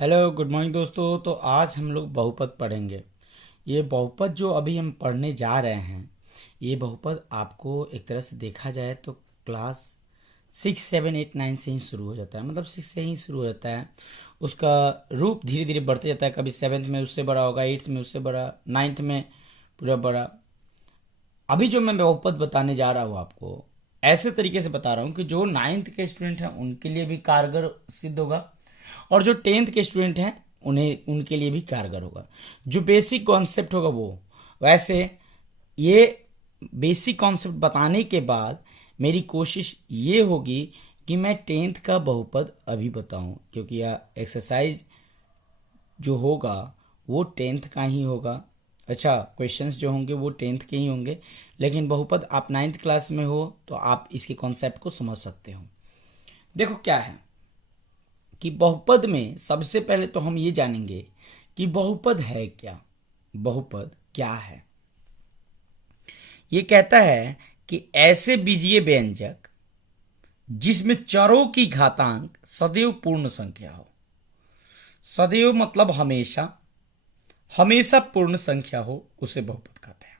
Hello good morning दोस्तों। तो आज हम लोग बहुपद पढ़ेंगे। ये बहुपद जो अभी हम पढ़ने जा रहे हैं, ये बहुपद आपको एक तरह से देखा जाए तो क्लास 6, 7, 8, 9 से ही शुरू हो जाता है। मतलब 6 से ही शुरू हो जाता है। उसका रूप धीरे धीरे बढ़ते जाता है। कभी 7th में उससे बड़ा होगा, 8th में उससे बड़ा, 9th में पूरा बड़ा। अभी जो मैं बहुपद बताने जा रहा हूँ आपको, ऐसे तरीके से बता रहा हूँ कि जो 9th के स्टूडेंट हैं उनके लिए भी कारगर सिद्ध होगा, और जो 10th के स्टूडेंट हैं उन्हें उनके लिए भी कारगर होगा। जो बेसिक कॉन्सेप्ट होगा वो वैसे, ये बेसिक कॉन्सेप्ट बताने के बाद मेरी कोशिश ये होगी कि मैं 10th का बहुपद अभी बताऊं, क्योंकि यह एक्सरसाइज जो होगा वो 10th का ही होगा। अच्छा, क्वेश्चंस जो होंगे वो 10th के ही होंगे, लेकिन बहुपद आप 9th क्लास में हो तो आप इसके कॉन्सेप्ट को समझ सकते हो। देखो क्या है कि बहुपद में सबसे पहले तो हम ये जानेंगे कि बहुपद है क्या। बहुपद क्या है? ये कहता है कि ऐसे बीजीय व्यंजक जिसमें चरों की घातांक सदैव पूर्ण संख्या हो। सदैव मतलब हमेशा, हमेशा पूर्ण संख्या हो, उसे बहुपद कहते हैं।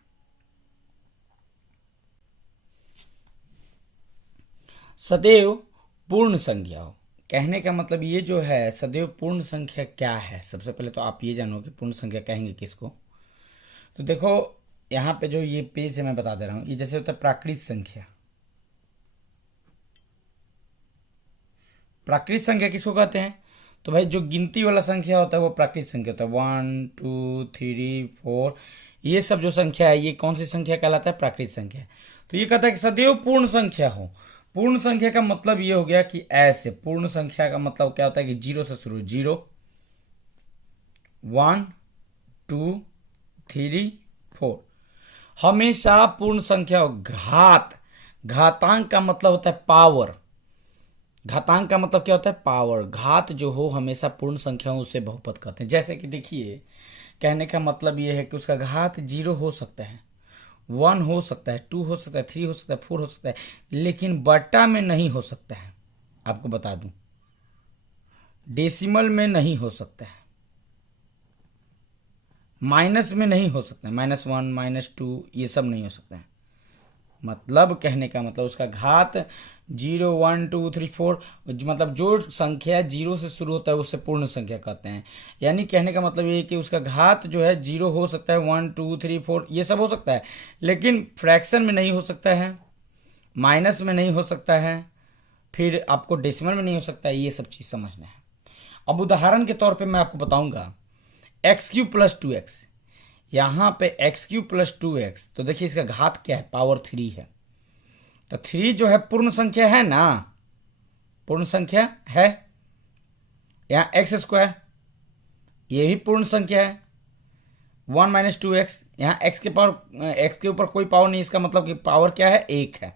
सदैव पूर्ण संख्या हो, कहने का मतलब ये जो है सदैव पूर्ण संख्या क्या है। सबसे पहले तो आप ये जानो कि पूर्ण संख्या कहेंगे किसको। तो देखो यहाँ पे जो ये पेज है मैं बता दे रहा हूँ, ये जैसे होता है प्राकृत संख्या। प्राकृत संख्या किसको कहते हैं? तो भाई जो गिनती वाला संख्या होता है वो प्राकृत संख्या होता है। 1 2 3 4, ये सब जो संख्या है ये कौन सी संख्या कहलाता है? प्राकृत संख्या। तो ये कहता है कि सदैव पूर्ण संख्या हो। पूर्ण संख्या का मतलब ये हो गया कि ऐसे, पूर्ण संख्या का मतलब क्या होता है कि 0 से शुरू, 0 1 2 3 4, हमेशा पूर्ण संख्या हो। घातांक का मतलब होता है पावर। घातांक का मतलब क्या होता है? पावर। घात जो हो हमेशा पूर्ण संख्या हो उसे बहुपद कहते हैं। जैसे कि देखिए, कहने का मतलब ये है कि उसका घात 0 हो सकता है, 1 हो सकता है, 2 हो सकता है, 3 हो सकता है, 4 हो सकता है, लेकिन बटा में नहीं हो सकता है। आपको बता दूं, डेसिमल में नहीं हो सकता है, माइनस में नहीं हो सकता है, -1 -2 ये सब नहीं हो सकता है। मतलब कहने का मतलब उसका घात 0 1 2 3 4, मतलब जो संख्या 0 से शुरू होता है उसे पूर्ण संख्या कहते हैं। यानी कहने का मतलब ये है कि उसका घात जो है 0 हो सकता है, 1 2 3 4 ये सब हो सकता है, लेकिन फ्रैक्शन में नहीं हो सकता है, माइनस में नहीं हो सकता है, फिर आपको डेसिमल में नहीं हो सकता है। ये सब चीज़ समझना है। अब उदाहरण के तौर पर मैं आपको बताऊंगा x³ + 2x। यहाँ पे x³ + 2x, तो देखिए इसका घात क्या है? पावर 3 है। तो 3 जो है पूर्ण संख्या है ना, पूर्ण संख्या है। यहाँ x², ये भी पूर्ण संख्या है। 1 - 2x, यहाँ x के ऊपर कोई पावर नहीं, इसका मतलब कि पावर क्या है? 1 है।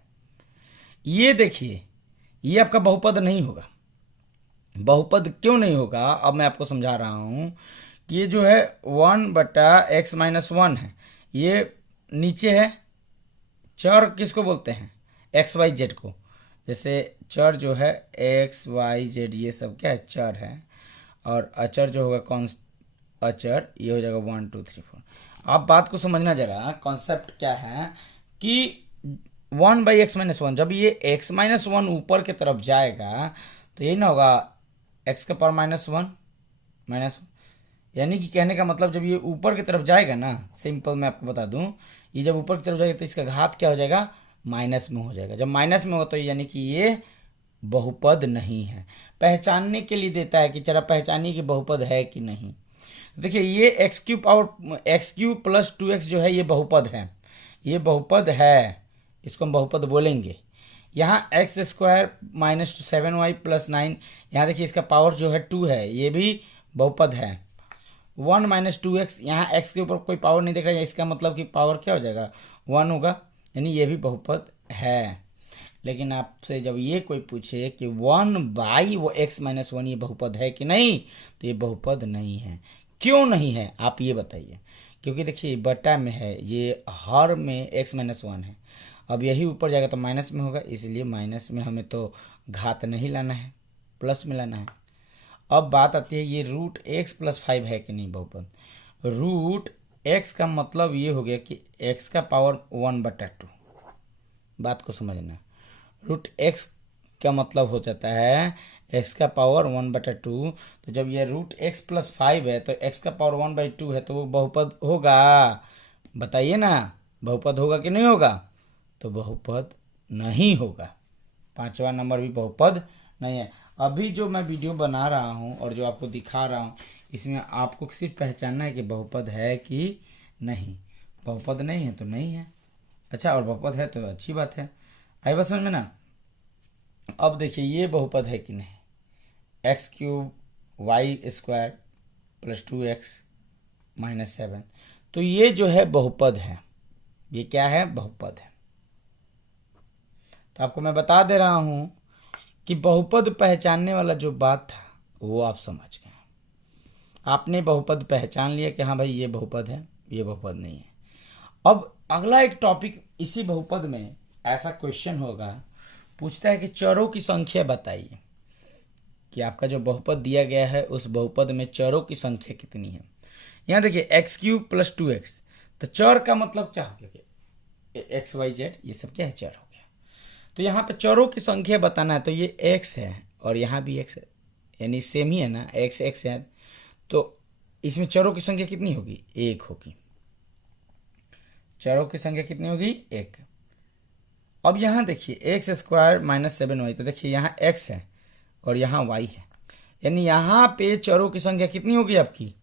ये देखिए, ये आपका बहुपद नहीं होगा। बहुपद क्यों नहीं होगा अब मैं आपको समझा रहा हूँ कि ये जो है 1/x - 1 है, ये नीचे है। चर किसको बोलते हैं? XYZ को। जैसे चर जो है XYZ ये सब क्या है? चर है। और अचर जो होगा कौन? अचर, ये हो जाएगा 1 2 3 4। आप बात को समझना जरा, कॉन्सेप्ट क्या है कि 1/x - 1, जब ये x-1 ऊपर की तरफ जाएगा तो यही ना होगा x⁻⁻1 -1। यानी कि कहने का मतलब जब ये ऊपर की तरफ जाएगा ना, सिंपल मैं आपको बता दूं, ये जब ऊपर की तरफ जाएगा तो इसका घात क्या हो जाएगा? माइनस में हो जाएगा। जब माइनस में होगा तो यानी कि ये बहुपद नहीं है। पहचानने के लिए देता है कि जरा पहचानिए कि बहुपद है कि नहीं। देखिए ये x³ + 2x जो है ये बहुपद है, ये बहुपद है, इसको हम बहुपद बोलेंगे। यहाँ x² - 7y + 9, यहाँ देखिए इसका पावर जो है 2 है, ये भी बहुपद है। 1 - 2x, यहाँ x के ऊपर कोई पावर नहीं दिख रहा है, इसका मतलब कि पावर क्या हो जाएगा? 1 होगा, यानी ये भी बहुपद है। लेकिन आपसे जब ये कोई पूछे कि 1/x - 1 ये बहुपद है कि नहीं, तो ये बहुपद नहीं है। क्यों नहीं है आप ये बताइए? क्योंकि देखिए बटा में है, ये हर में x - 1 है। अब यही ऊपर जाएगा तो माइनस में होगा, इसलिए माइनस में हमें तो घात नहीं लाना है, प्लस में लाना है। अब बात आती है ये रूट एक्स प्लस 5 है कि नहीं बहुपद। रूट एक्स का मतलब ये हो गया कि एक्स का पावर 1/2। बात को समझना, रूट एक्स का मतलब हो जाता है एक्स का पावर 1/2। तो जब ये रूट एक्स प्लस 5 है तो एक्स का पावर 1/2 है, तो वो बहुपद होगा। बताइए ना, बहुपद होगा कि नहीं होगा। तो बहुपद नहीं होगा, पांचवा नंबर भी बहुपद नहीं है। अभी जो मैं वीडियो बना रहा हूँ और जो आपको दिखा रहा हूँ, इसमें आपको सिर्फ पहचानना है कि बहुपद है कि नहीं। बहुपद नहीं है तो नहीं है, अच्छा, और बहुपद है तो अच्छी बात है। आई बात समझ में ना। अब देखिए ये बहुपद है कि नहीं, x³ y² + 2x - 7, तो ये जो है बहुपद है। ये क्या है, बहुपद है। तो आपको मैं बता दे रहा हूं कि बहुपद पहचानने वाला जो बात था वो आप समझ गए। आपने बहुपद पहचान लिया कि हाँ भाई ये बहुपद है, ये बहुपद नहीं है। अब अगला एक टॉपिक इसी बहुपद में ऐसा क्वेश्चन होगा, पूछता है कि चरों की संख्या बताइए, कि आपका जो बहुपद दिया गया है उस बहुपद में चरों की संख्या कितनी है। यहाँ देखिए x³ + 2x, तो चर का मतलब क्या हो गया, एक्स वाई जेड ये सब क्या है, चर हो गया। तो यहाँ पे चरों की संख्या बताना है, तो ये x है और यहाँ भी x है, यानी सेम ही है ना, x x है। तो इसमें चरों की संख्या कितनी होगी, 1 होगी। चरों की संख्या कितनी होगी, 1। अब यहाँ देखिए x² - 7y, तो देखिए यहाँ x है और यहाँ y है, यानी यहाँ पे चरों की संख्या कितनी होगी आपकी,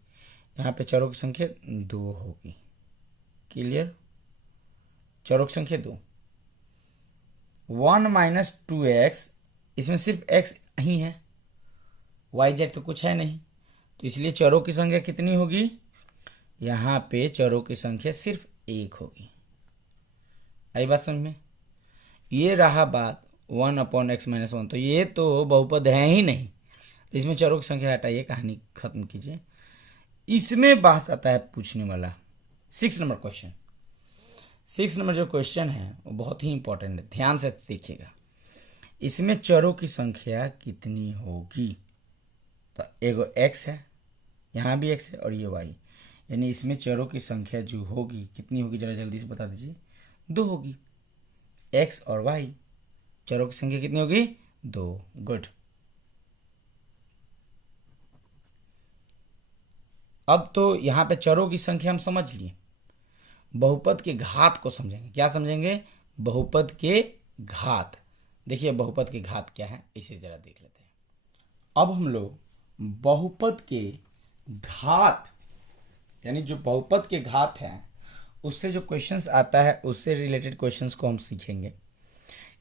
यहाँ पे चरों की संख्या 2 होगी। क्लियर, चरों की संख्या 2। 1 - 2x, इसमें सिर्फ x ही है, y z तो कुछ है नहीं, तो इसलिए चरों की संख्या कितनी होगी, यहाँ पे चरों की संख्या सिर्फ 1 होगी। आई बात समझ में। ये रहा बात 1/x - 1, तो ये तो बहुपद है ही नहीं, तो इसमें चरों की संख्या हटाइए, कहानी खत्म कीजिए। इसमें बात आता है पूछने वाला 6 नंबर क्वेश्चन। 6 नंबर जो क्वेश्चन है वो बहुत ही इंपॉर्टेंट है, ध्यान से देखिएगा। इसमें चरों की संख्या कितनी होगी, तो एगो x है, यहाँ भी x है और ये y, यानी इसमें चरों की संख्या जो होगी कितनी होगी, जरा जल्दी से बता दीजिए। 2 होगी, x और y, चरों की संख्या कितनी होगी, 2। गुड। अब तो यहाँ पे चरों की संख्या हम समझ लिए, बहुपद के घात को समझेंगे। क्या समझेंगे, बहुपद के घात। देखिए बहुपद के घात क्या है, इसे जरा देख लेते हैं। अब हम लोग बहुपद के घात, यानी जो बहुपद के घात है उससे जो क्वेश्चंस आता है उससे रिलेटेड क्वेश्चंस को हम सीखेंगे।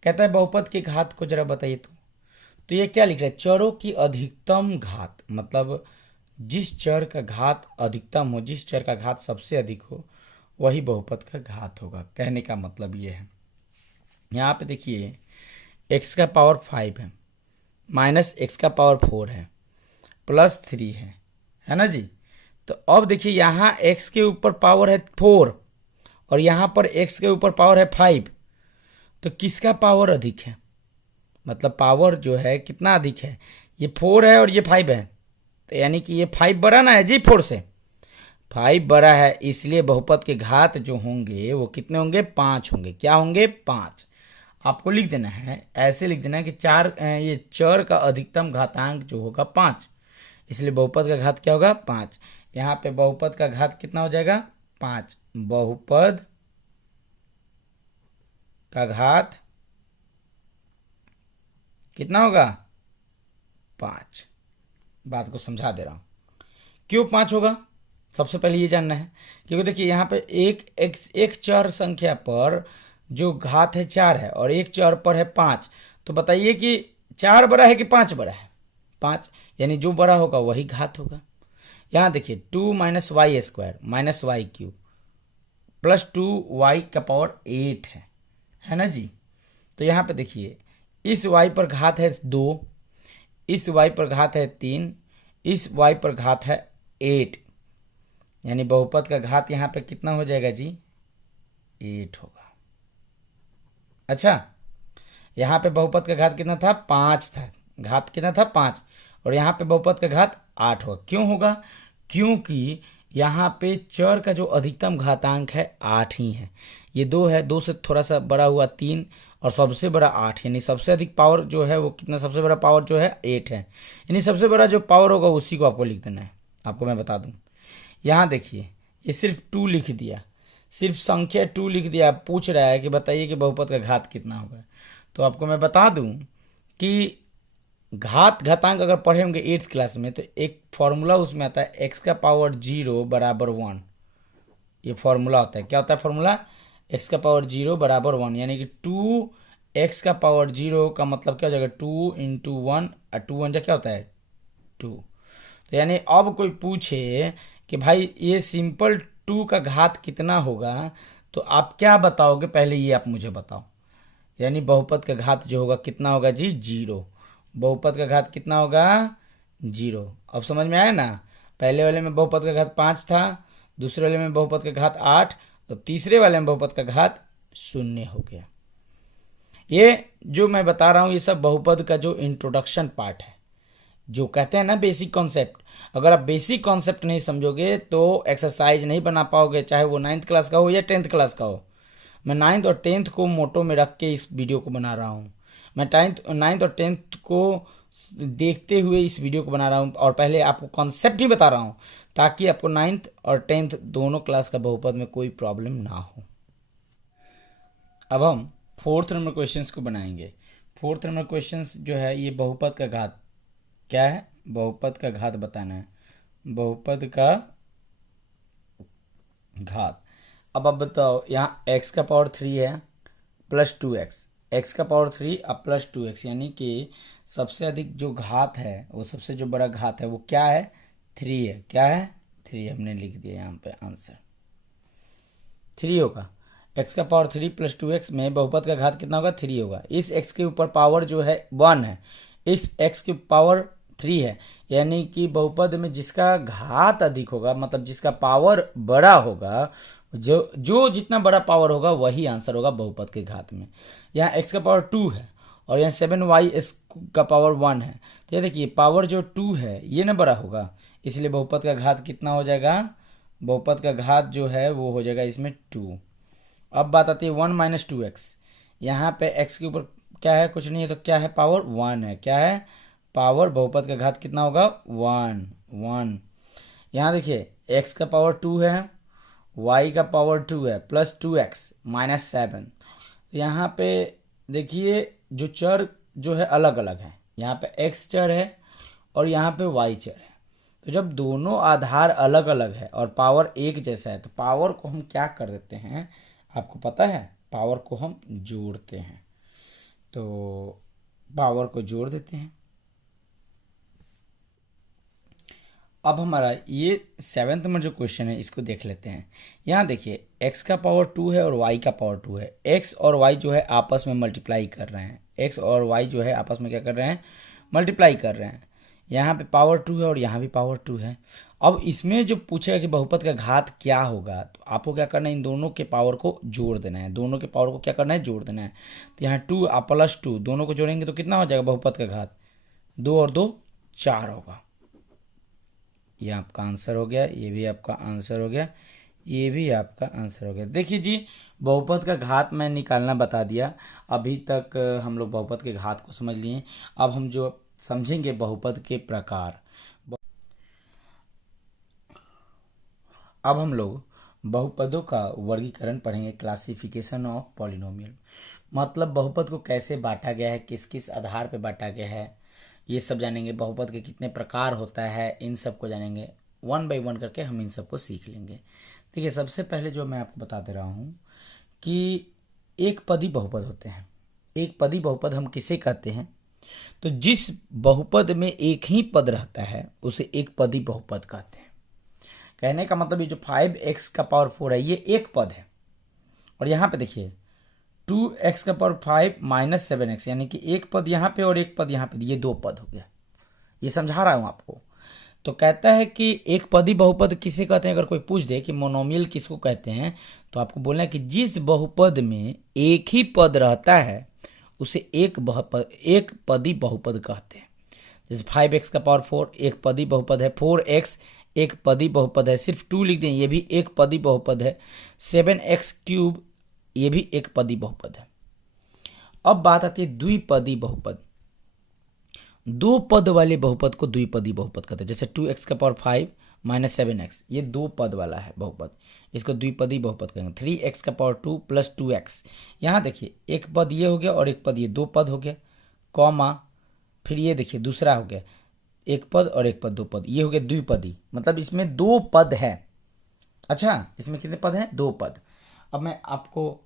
कहता है बहुपद के घात को जरा बताइए। तो ये क्या लिख रहा है, चरों की अधिकतम घात, मतलब जिस चर का घात अधिकतम हो, जिस चर का घात सबसे अधिक हो, वही बहुपद का घात होगा। कहने का मतलब ये है, यहाँ पे देखिए x का पावर 5 है, -x का पावर 4 है, +3 है ना जी। तो अब देखिए यहाँ x के ऊपर पावर है 4 और यहाँ पर x के ऊपर पावर है 5, तो किसका पावर अधिक है, मतलब पावर जो है कितना अधिक है, ये 4 है और ये 5 है, तो यानी कि ये 5 बड़ा ना है जी, 4 से 5 बड़ा है, इसलिए बहुपद के घात जो होंगे वो कितने होंगे, 5 होंगे। क्या होंगे, 5। आपको लिख देना है, ऐसे लिख देना है कि ये चर का अधिकतम घातांक जो होगा 5, इसलिए बहुपद का घात क्या होगा, 5। यहाँ पे बहुपद का घात कितना हो जाएगा, 5। बहुपद का घात कितना होगा, 5। बात को समझा दे रहा हूँ, क्यों 5 होगा, सबसे पहले ये जानना है। क्योंकि देखिए यहाँ पे एक चर संख्या पर जो घात है 4 है और एक चर पर है 5, तो बताइए कि 4 बड़ा है कि 5 बड़ा है, 5, यानी जो बड़ा होगा वही घात होगा। यहाँ देखिए 2 - y² - y³ + 2y का पावर 8 है ना जी। तो यहाँ पे देखिए इस y पर घात है 2, इस y पर घात है 3, इस y पर घात है 8, यानी बहुपद का घात यहाँ पे कितना हो जाएगा जी, 8 होगा। अच्छा, यहाँ पे बहुपद का घात कितना था, 5 था, घात कितना था, 5, और यहाँ पे बहुपद का घात 8 होगा। क्यों होगा? क्योंकि यहाँ पे चर का जो अधिकतम घातांक है 8 ही है। ये 2 है, 2 से थोड़ा सा बड़ा हुआ 3 और सबसे बड़ा 8, यानी सबसे अधिक पावर जो है वो कितना, सबसे बड़ा पावर जो है 8 है, यानी सबसे बड़ा जो पावर होगा उसी को आपको लिख देना है। आपको मैं बता दूं, यहाँ देखिए ये सिर्फ 2 लिख दिया, सिर्फ संख्या 2 लिख दिया। पूछ रहा है कि बताइए कि बहुपद का घात कितना होगा। तो आपको मैं बता दूं कि घातांक अगर पढ़े होंगे 8th क्लास में तो एक फॉर्मूला उसमें आता है x का पावर 0 बराबर 1। ये फॉर्मूला होता है, क्या होता है फॉर्मूला? x का पावर 0 बराबर 1, यानी कि 2x का पावर 0 का मतलब क्या हो जाएगा? 2 इंटू 1, 2 1 क्या होता है? 2। तो यानी अब कोई पूछे कि भाई ये सिंपल 2 का घात कितना होगा, तो आप क्या बताओगे? पहले ये आप मुझे बताओ। यानी बहुपद का घात जो होगा कितना होगा जी? 0। बहुपद का घात कितना होगा? 0। अब समझ में आया ना? पहले वाले में बहुपद का घात 5 था, दूसरे वाले में बहुपद का घात 8, तो तीसरे वाले में बहुपद का घात 0 हो गया। ये जो मैं बता रहा हूँ ये सब बहुपद का जो इंट्रोडक्शन पार्ट है, जो कहते हैं ना बेसिक कॉन्सेप्ट। अगर आप बेसिक कॉन्सेप्ट नहीं समझोगे तो एक्सरसाइज नहीं बना पाओगे, चाहे वो 9th क्लास का हो या 10th क्लास का हो। मैं 9th और 10th को मोटो में रख के इस वीडियो को बना रहा हूँ। मैं 9th और 10th को देखते हुए इस वीडियो को बना रहा हूँ, और पहले आपको कॉन्सेप्ट ही बता रहा हूँ ताकि आपको 9th और 10th दोनों क्लास का बहुपद में कोई प्रॉब्लम ना हो। अब हम 4th नंबर क्वेश्चंस को बनाएंगे। 4th नंबर क्वेश्चंस जो है ये बहुपद का घात क्या है? बहुपद का घात बताना है, बहुपद का घात। अब आप बताओ, यहाँ x का पावर 3 है प्लस 2x, x का पावर 3 अब प्लस 2x, यानी कि सबसे अधिक जो घात है वो सबसे जो बड़ा घात है वो क्या है? 3 है। क्या है? 3। हमने लिख दिया यहाँ पे आंसर 3 होगा। x का पावर 3 प्लस 2x में बहुपद का घात कितना होगा? 3 होगा। इस x के ऊपर पावर जो है 1 है, इस x की पावर 3 है, यानी कि बहुपद में जिसका घात अधिक होगा, मतलब जिसका पावर बड़ा होगा, जो जितना बड़ा पावर होगा वही आंसर होगा बहुपद के घात में। यहाँ x का पावर 2 है और यहाँ 7y का पावर 1 है, तो ये देखिए पावर जो 2 है ये ना बड़ा होगा, इसलिए बहुपद का घात कितना हो जाएगा? बहुपद का घात जो है वो हो जाएगा इसमें 2। अब बात आती है 1 माइनस 2x। यहाँ पे x के ऊपर क्या है? कुछ नहीं है, तो क्या है? पावर 1 है। क्या है? पावर। बहुपद का घात कितना होगा? 1। यहाँ देखिए x का पावर 2 है, y का पावर 2 है, प्लस 2x माइनस 7। यहाँ पे देखिए जो चर जो है अलग अलग है, यहाँ पे x चर है और यहाँ पे y चर है। तो जब दोनों आधार अलग अलग है और पावर एक जैसा है तो पावर को हम क्या कर देते हैं? आपको पता है, पावर को हम जोड़ते हैं। तो पावर को जोड़ देते हैं। अब हमारा ये 7th में जो क्वेश्चन है इसको देख लेते हैं। यहाँ देखिए x का पावर 2 है और y का पावर 2 है। x और y जो है आपस में मल्टीप्लाई कर रहे हैं, x और y जो है आपस में क्या कर रहे हैं? मल्टीप्लाई कर रहे हैं। यहाँ पे पावर 2 है और यहाँ भी पावर 2 है। अब इसमें जो पूछेगा कि बहुपद का घात क्या होगा, तो आपको क्या करना है? इन दोनों के पावर को जोड़ देना है। दोनों के पावर को क्या करना है? जोड़ देना है। तो यहाँ 2 प्लस 2 दोनों को जोड़ेंगे तो कितना हो जाएगा बहुपद का घात? 2 और 2 4 होगा। ये आपका आंसर हो गया, ये भी आपका आंसर हो गया, ये भी आपका आंसर हो गया। देखिए जी, बहुपद का घात मैं निकालना बता दिया। अभी तक हम लोग बहुपद के घात को समझ लिए। अब हम जो समझेंगे बहुपद के प्रकार। अब हम लोग बहुपदों का वर्गीकरण पढ़ेंगे, क्लासिफिकेशन ऑफ पॉलिनोमियल। मतलब बहुपद को कैसे बांटा गया है, किस किस आधार पे बांटा गया है, ये सब जानेंगे। बहुपद के कितने प्रकार होता है, इन सब को जानेंगे। 1 बाय 1 करके हम इन सब को सीख लेंगे। देखिए सबसे पहले जो मैं आपको बता दे रहा हूँ कि एक पदी बहुपद होते हैं। एक पदी बहुपद हम किसे कहते हैं? तो जिस बहुपद में एक ही पद रहता है उसे एक पदी बहुपद कहते हैं। कहने का मतलब ये जो 5x का पावर 4 है ये एक पद है, और यहाँ पे देखिए 2x का पावर 5 माइनस 7x, यानी कि एक पद यहाँ पे और एक पद यहाँ पे, ये 2 पद हो गया। ये समझा रहा हूँ आपको। तो कहता है कि एक पदी बहुपद किसे कहते हैं? अगर कोई पूछ दे कि मोनोमियल किसको कहते हैं, तो आपको बोलना है कि जिस बहुपद में एक ही पद रहता है उसे एक पदी बहुपद कहते हैं। जैसे 5x का पावर 4 एक पदी बहुपद है, 4x एक पदी बहुपद है, सिर्फ 2 लिख दें ये भी एक पदी बहुपद है, 7x क्यूब ये भी एक पदी बहुपद है। अब बात आती है द्विपदी बहुपद। दो पद वाले बहुपद को द्विपदी बहुपद कहते हैं। जैसे 2x का पावर 5 माइनस 7x ये दो पद वाला है बहुपद, इसको द्विपदी बहुपद कहेंगे। 3x का पावर 2 प्लस 2x, यहाँ देखिए एक पद ये हो गया और एक पद ये, दो पद हो गया, कॉमा फिर ये देखिए दूसरा हो गया एक पद और एक पद, दो पद, ये हो गया द्विपदी, मतलब इसमें दो पद है। अच्छा, इसमें कितने पद हैं? दो पद। अब मैं आपको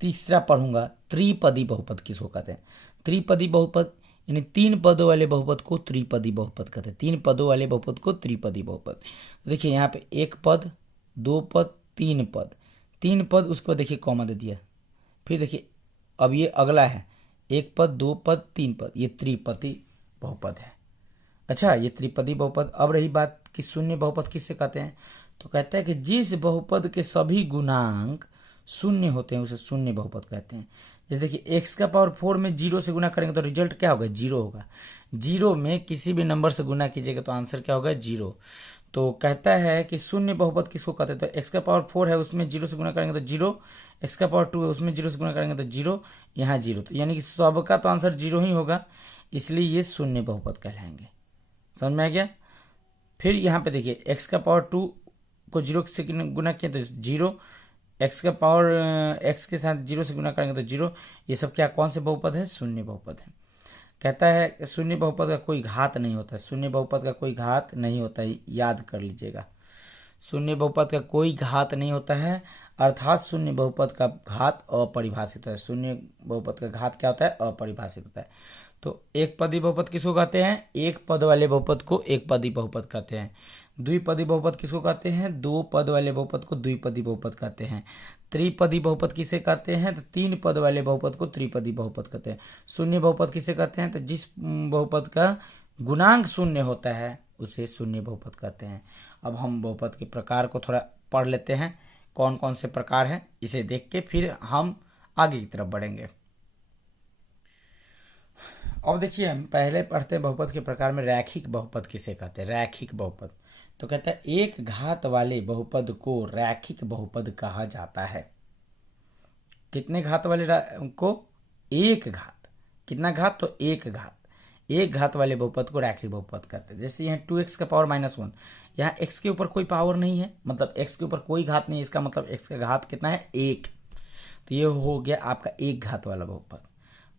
तीसरा पढ़ूंगा, त्रिपदी बहुपद किसको कहते हैं। त्रिपदी बहुपद यानी तीन पदों वाले बहुपद को त्रिपदी बहुपद कहते हैं। तीन पदों वाले बहुपद को त्रिपदी बहुपद। देखिए यहाँ पे एक पद, दो पद, तीन पद, तीन पद, उसके बाद देखिए कॉमा दे दिया, फिर देखिए अब ये अगला है एक पद, दो पद, तीन पद, ये त्रिपदी बहुपद है। अच्छा, ये त्रिपदी बहुपद। अब रही बात कि शून्य बहुपद किससे कहते हैं, तो कहते हैं कि जिस बहुपद के सभी गुणांक शून्य होते हैं उसे शून्य बहुपद कहते हैं। जैसे देखिए x का पावर 4 में 0 से गुना करेंगे तो रिजल्ट क्या होगा? 0 होगा। 0 में किसी भी नंबर से गुना कीजिएगा तो आंसर क्या होगा? 0। तो कहता है कि शून्य बहुपद किसको कहते हैं, तो x का पावर 4 है उसमें 0 से गुना करेंगे तो 0, x का पावर 2 है उसमें 0 से गुना करेंगे तो 0, यहाँ 0, तो यानी कि सबका तो आंसर 0 ही होगा, इसलिए ये शून्य बहुपद कहलाएंगे। समझ में आ गया? फिर यहाँ पे देखिए x का पावर 2 को 0 से गुना किया तो 0, x का पावर x के साथ 0 से गुना करेंगे तो 0, ये सब क्या कौन से बहुपद है? शून्य बहुपद है। कहता है शून्य बहुपद का कोई घात नहीं होता है, शून्य बहुपद का कोई घात नहीं होता है, याद कर लीजिएगा। शून्य बहुपद का कोई घात नहीं होता है, अर्थात शून्य बहुपद का घात अपरिभाषित है। शून्य बहुपद का घात क्या होता है? अपरिभाषित होता है। तो एक पदी बहुपद किसको कहते हैं? एक पद वाले बहुपद को एक पदी बहुपद कहते हैं। द्विपदी बहुपद किसको कहते हैं? दो पद वाले बहुपद को द्विपदी बहुपद कहते हैं। त्रिपदी बहुपद किसे कहते हैं? तो तीन पद वाले बहुपद को त्रिपदी बहुपद कहते हैं। शून्य बहुपद किसे कहते हैं? तो जिस बहुपद का गुणांक शून्य होता है उसे शून्य बहुपद कहते हैं। अब हम बहुपद के प्रकार को थोड़ा पढ़ लेते हैं, कौन कौन से प्रकार हैं, इसे देख के फिर हम आगे की तरफ बढ़ेंगे। अब देखिए हम पहले पढ़ते हैं बहुपद के प्रकार में रैखिक बहुपद किसे कहते हैं। रैखिक बहुपद तो कहता है एक घात वाले बहुपद को रैखिक बहुपद कहा जाता है। कितने घात वाले को? एक घात। कितना घात? तो एक घात। एक घात वाले बहुपद को रैखिक बहुपद कहते हैं। जैसे यहाँ 2x का पावर -1, यहाँ x के ऊपर कोई पावर नहीं है, मतलब x के ऊपर कोई घात नहीं है, इसका मतलब x का घात कितना है? 1। तो ये हो गया आपका एक घात वाला बहुपद।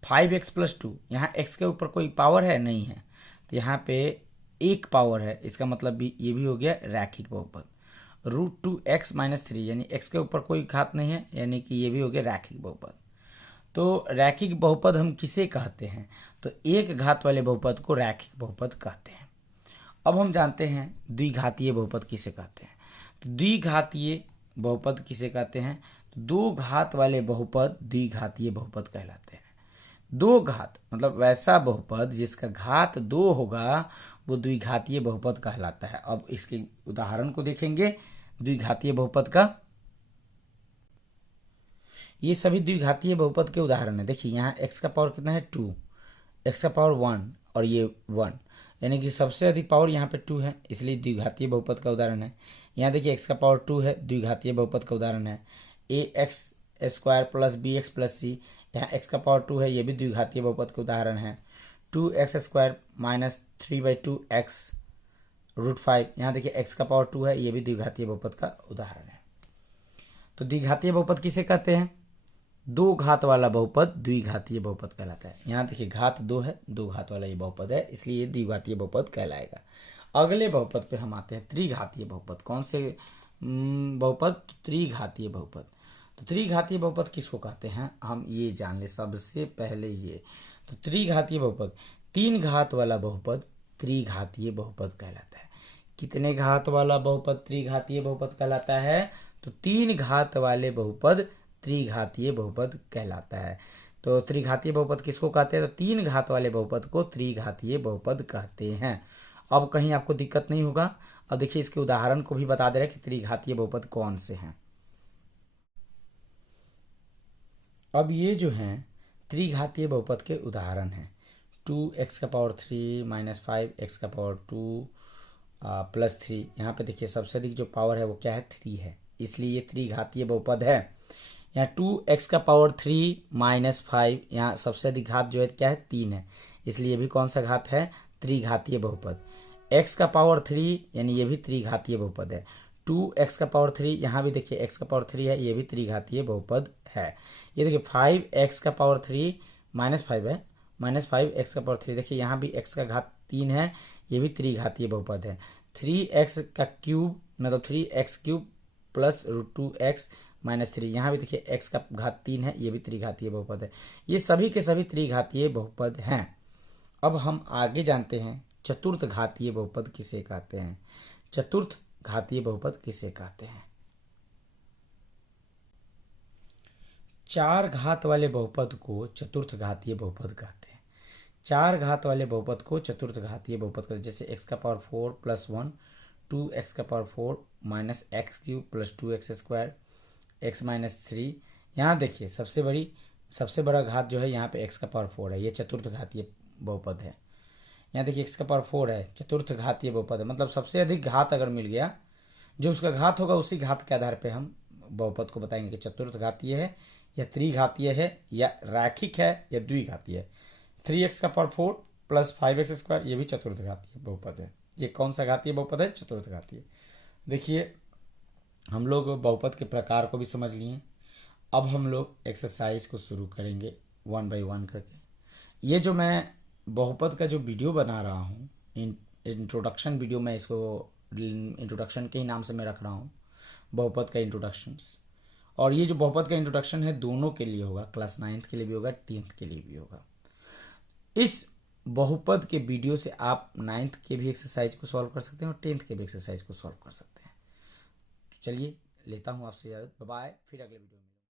5x + 2, यहाँ x के ऊपर कोई पावर है? नहीं है, तो यहाँ पे एक पावर है, इसका मतलब भी ये भी हो गया रैखिक बहुपद। √2x - 3 यानी x के ऊपर कोई घात नहीं है, यानी कि ये भी हो गया रैखिक बहुपद। तो रैखिक बहुपद हम किसे कहते हैं? तो एक घात वाले बहुपद को रैखिक बहुपद कहते हैं। अब हम जानते हैं द्विघातीय बहुपद किसे कहते हैं। तो द्विघातीय बहुपद किसे कहते हैं? तो दो घात वाले बहुपद द्विघातीय बहुपद कहलाते हैं। दो घात मतलब वैसा बहुपद जिसका घात 2 होगा वो द्विघातीय बहुपद कहलाता है। अब इसके उदाहरण को देखेंगे द्विघातीय बहुपद का। ये सभी द्विघातीय बहुपद के उदाहरण है। देखिए यहाँ x का पावर कितना है? 2, x का पावर 1 और ये 1, यानी कि सबसे अधिक पावर यहाँ पे 2 है, इसलिए द्विघातीय बहुपद का उदाहरण है। यहाँ देखिए x का पावर 2 है, द्विघातीय बहुपद का उदाहरण है। ax² + bx + c, यहाँ x का पावर 2 है, ये भी द्विघातीय बहुपद का उदाहरण है। 2x² - 3/2x √5, यहाँ देखिए x का पावर 2 है, ये भी द्विघातीय बहुपद का उदाहरण है। तो द्विघातीय बहुपद किसे कहते हैं? दो घात वाला बहुपद द्विघातीय बहुपद कहलाता है। यहाँ देखिए घात 2 है, दो घात वाला ये बहुपद है, इसलिए ये द्विघातीय बहुपद कहलाएगा। अगले बहुपद पे हम आते हैं त्रिघातीय बहुपद। कौन से बहुपद? त्रिघातीय बहुपद। तो त्रिघातीय बहुपद किसको कहते हैं हम ये जान ले सबसे पहले ये। तो त्रिघातीय बहुपद, तीन घात वाला बहुपद त्रिघातीय बहुपद कहलाता है। कितने घात वाला बहुपद त्रिघातीय बहुपद कहलाता है? तो तीन घात वाले बहुपद त्रिघातीय बहुपद कहलाता है। तो त्रिघातीय बहुपद किसको कहते हैं? तो तीन घात वाले बहुपद को त्रिघातीय बहुपद कहते हैं। अब कहीं आपको दिक्कत नहीं होगा। अब देखिए इसके उदाहरण को भी बता दे रहे हैं कि त्रिघातीय बहुपद कौन से हैं। अब ये जो हैं त्रिघातीय बहुपद के उदाहरण हैं 2x⁻³ माइनस 5x⁻² प्लस 3। यहाँ पे देखिए सबसे अधिक जो पावर है वो क्या है, 3 है, इसलिए ये त्रिघातीय बहुपद है। यहाँ 2x⁻³ माइनस 5, यहाँ सबसे अधिक घात जो है क्या है, 3 है, इसलिए ये भी कौन सा घात है, त्रिघातीय बहुपद। x⁻³ यानी ये भी त्रिघातीय बहुपद है। 2x⁻³ यहाँ भी देखिए x⁻³ है, ये भी त्रिघातीय बहुपद है। ये देखिए 5x⁻³ माइनस 5 है, माइनस 5x⁻³ देखिए यहाँ भी x का घात 3 है, ये भी त्रिघातीय बहुपद है। 3x³ मतलब 3x³ प्लस √2x माइनस 3, यहाँ भी देखिए x का घात 3 है, ये भी त्रिघातीय बहुपद है। ये सभी के सभी त्रिघातीय बहुपद हैं। अब हम आगे जानते हैं चतुर्थ घातीय बहुपद किसे कहते हैं। चतुर्थ घातीय बहुपद किसे कहते हैं। 4 घात वाले बहुपद को चतुर्थ घातीय बहुपद कहते हैं। 4 घात वाले बहुपद को चतुर्थ घातीय बहुपद कहते हैं, जैसे x⁻4 plus 1, 2x⁻4 minus x³ plus 2x², x minus 3। यहाँ देखिए सबसे बड़ा घात जो है यहाँ पे x⁻4 है, ये चतुर्थ घातीय बहुपद है। यहाँ देखिए x⁻4 है, चतुर्थ घातीय बहुपद है, मतलब सबसे अधिक घात अगर मिल गया, जो उसका घात होगा उसी घात के आधार पे हम बहुपद को बताएंगे कि चतुर्थ घातीय है या त्रिघातीय है या रैखिक है या द्विघातीय है। 3x⁻4 प्लस 5x², ये भी चतुर्थ घातीय बहुपद है। ये कौन सा घातीय बहुपद है, चतुर्थ घातीय। देखिए हम लोग बहुपद के प्रकार को भी समझ लिए। अब हम लोग एक्सरसाइज को शुरू करेंगे 1 बाई 1 करके। ये जो मैं बहुपद का जो वीडियो बना रहा हूँ, इंट्रोडक्शन वीडियो, मैं इसको इंट्रोडक्शन के ही नाम से मैं रख रहा हूँ, बहुपद का इंट्रोडक्शन। और ये जो बहुपद का इंट्रोडक्शन है दोनों के लिए होगा, क्लास 9th के लिए भी होगा, 10th के लिए भी होगा। इस बहुपद के वीडियो से आप 9th के भी एक्सरसाइज को सॉल्व कर सकते हैं और 10th के भी एक्सरसाइज को सॉल्व कर सकते हैं। चलिए लेता हूँ आपसे इजाज़त, बाय बाय, फिर अगले वीडियो में।